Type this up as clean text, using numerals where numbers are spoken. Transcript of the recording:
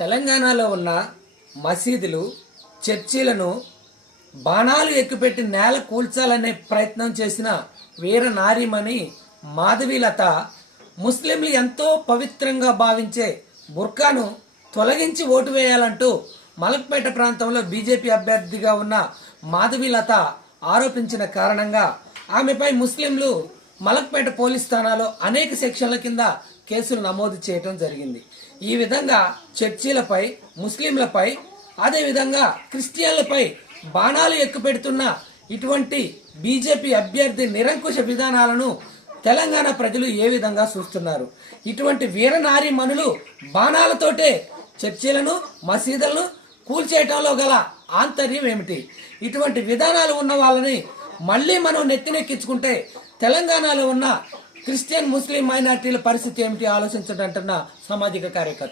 తెలంగాణలో ఉన్న మసీదులు, చర్చిలను బాణాలు ఎక్కుపెట్టి నేల కూల్చాలనే ప్రయత్నం చేసిన వీర నారీమణి మాధవీలత ముస్లింలు ఎంతో పవిత్రంగా భావించే బుర్కాను తొలగించి ఓటు వేయాలంటూ మలక్పేట ప్రాంతంలో బీజేపీ అభ్యర్థిగా ఉన్న మాధవీలత ఆరోపించిన కారణంగా ఆమెపై ముస్లింలు మలక్పేట పోలీస్ స్థానాలో అనేక సెక్షన్ల కింద కేసులు నమోదు చేయడం జరిగింది. ఈ విధంగా చర్చీలపై, ముస్లింలపై, అదేవిధంగా క్రిస్టియన్లపై బాణాలు ఎక్కుపెడుతున్న ఇటువంటి బీజేపీ అభ్యర్థి నిరంకుశ విధానాలను తెలంగాణ ప్రజలు ఏ విధంగా చూస్తున్నారు? ఇటువంటి వీరనారీ మనులు బాణాలతోటే చర్చిలను, మసీదులను కూల్చేయటంలో గల ఆంతర్యం ఏమిటి? ఇటువంటి విధానాలు ఉన్న వాళ్ళని మళ్ళీ మనం నెత్తినెక్కించుకుంటే తెలంగాణలో ఉన్న క్రిస్టియన్, ముస్లిం మైనార్టీల పరిస్థితి ఏమిటి ఆలోచించడంటున్న సామాజిక కార్యకర్త.